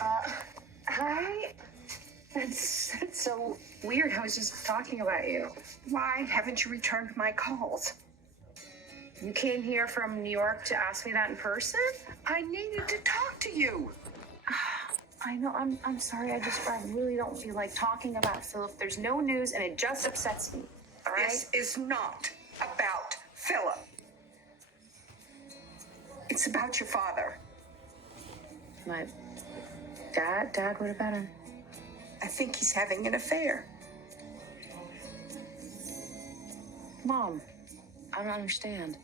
Hi. That's so weird. I was just talking about you. Why haven't you returned my calls? You came here from New York to ask me that in person? I needed to talk to you. I know. I'm sorry. I really don't feel like talking about Philip. There's no news, and it just upsets me. All right. This is not about Philip. It's about your father. My dad. Dad, what about him? I think he's having an affair. Mom, I don't understand.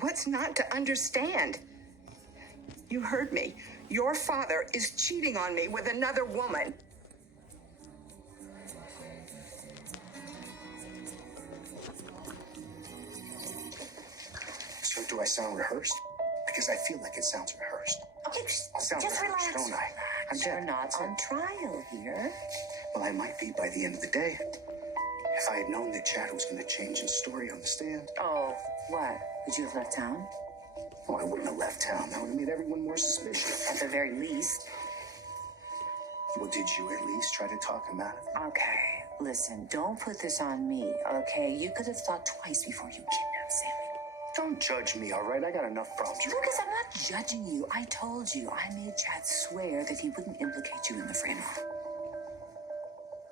What's not to understand? You heard me. Your father is cheating on me with another woman. So do I sound rehearsed? Because I feel like it sounds rehearsed. Okay, I sound just rehearsed, relax. don't I? You're not on trial here. Well, I might be by the end of the day. If I had known that Chad was going to change his story on the stand. Oh, what? Would you have left town? Oh, I wouldn't have left town. That would have made everyone more suspicious. At the very least. Well, did you at least try to talk him out of it? Okay, listen, don't put this on me, okay? You could have thought twice before you kidnapped Sammy. Don't judge me, all right? I got enough problems. Lucas, I'm not judging you. I told you. I made Chad swear that he wouldn't implicate you in the frame-up.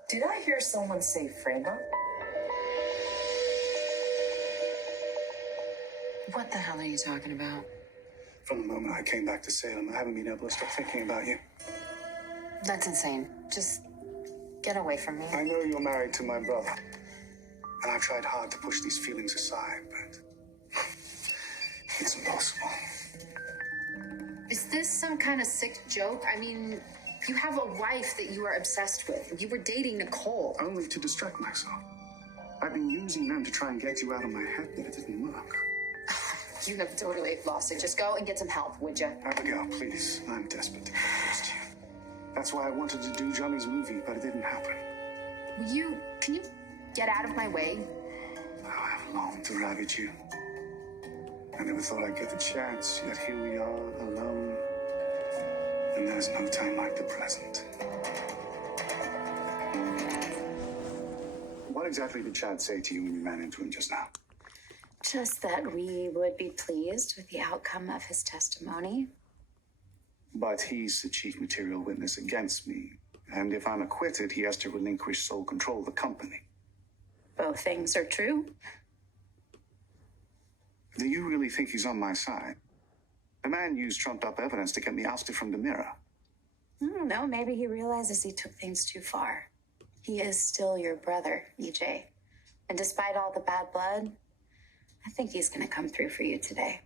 Did I hear someone say frame-up? What the hell are you talking about? From the moment I came back to Salem, I haven't been able to stop thinking about you. That's insane. Just get away from me. I know you're married to my brother. And I've tried hard to push these feelings aside, but it's impossible. Is this some kind of sick joke? I mean, you have a wife that you are obsessed with. You were dating Nicole. Only to distract myself. I've been using them to try and get you out of my head, but it didn't work. You have totally lost it. Just go and get some help, would you? Abigail, please. I'm desperate to get close to you. That's why I wanted to do Johnny's movie, but it didn't happen. Can you get out of my way? Oh, I've longed to ravage you. I never thought I'd get the chance, yet here we are, alone. And there's no time like the present. What exactly did Chad say to you when you ran into him just now? Just that we would be pleased with the outcome of his testimony. But he's the chief material witness against me. And if I'm acquitted, he has to relinquish sole control of the company. Both things are true. Do you really think he's on my side? The man used trumped-up evidence to get me ousted from the mirror. I don't know. Maybe he realizes he took things too far. He is still your brother, EJ. And despite all the bad blood, I think he's going to come through for you today.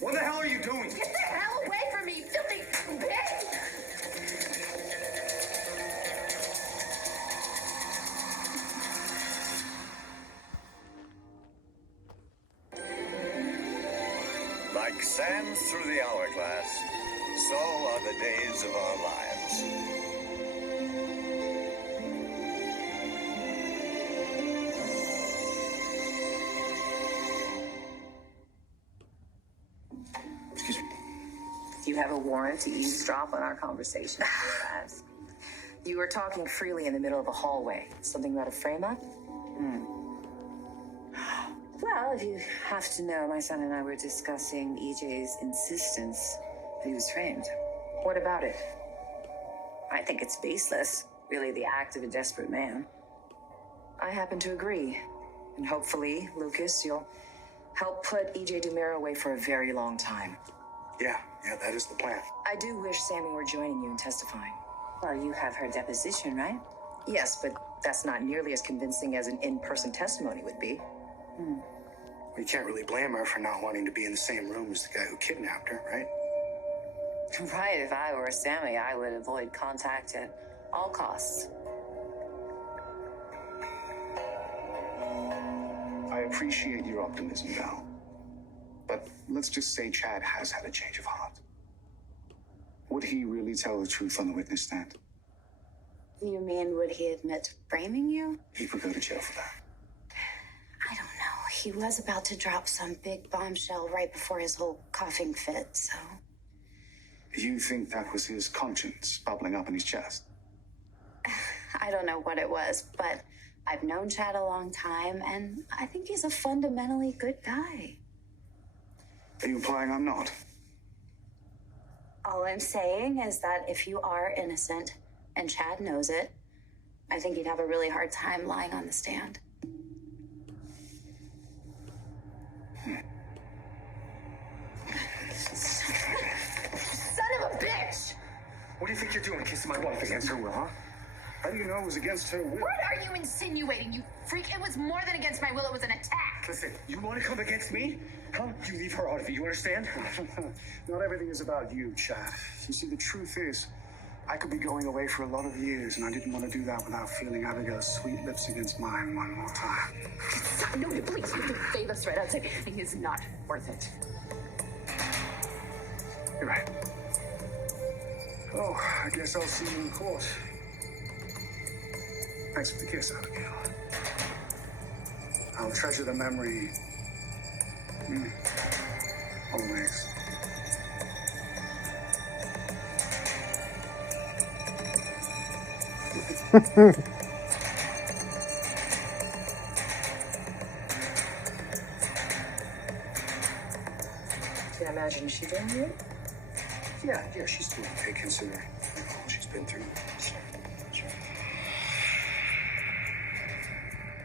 What the hell are you doing? Get the hell away from me, you filthy bitch! Like sands through the hourglass, so are the days of our lives. Excuse me. You have a warrant to eavesdrop on our conversation. You were talking freely in the middle of a hallway. Something about a frame-up? Well, if you have to know, my son and I were discussing EJ's insistence that he was framed. What about it? I think it's baseless. Really the act of a desperate man. I happen to agree. And hopefully, Lucas, you'll help put EJ DiMera away for a very long time. Yeah, that is the plan. I do wish Sammy were joining you in testifying. Well, you have her deposition, right? Yes, but that's not nearly as convincing as an in-person testimony would be. You can't really blame her for not wanting to be in the same room as the guy who kidnapped her, right? Right, if I were Sammy, I would avoid contact at all costs. I appreciate your optimism, Val. But let's just say Chad has had a change of heart. Would he really tell the truth on the witness stand? You mean, would he admit to framing you? He would go to jail for that. I don't know. He was about to drop some big bombshell right before his whole coughing fit, so. You think that was his conscience bubbling up in his chest? I don't know what it was, but I've known Chad a long time, and I think he's a fundamentally good guy. Are you implying I'm not? All I'm saying is that if you are innocent, and Chad knows it, I think he'd have a really hard time lying on the stand. Son of a bitch! What do you think you're doing, kissing my wife against her will, huh? How do you know it was against her will? What are you insinuating, you freak? It was more than against my will, it was an attack. Listen, you want to come against me? Huh? You leave her out of it, you understand? Not everything is about you, Chad. You see, the truth is, I could be going away for a lot of years, and I didn't want to do that without feeling Abigail's sweet lips against mine one more time. Stop, no, please, you fade us right outside. It is not worth it. You're right. Oh, I guess I'll see you in court. Thanks for the kiss, Abigail. I'll treasure the memory. Always. Can I imagine she doing it? Yeah, she's doing okay considering all she's been through.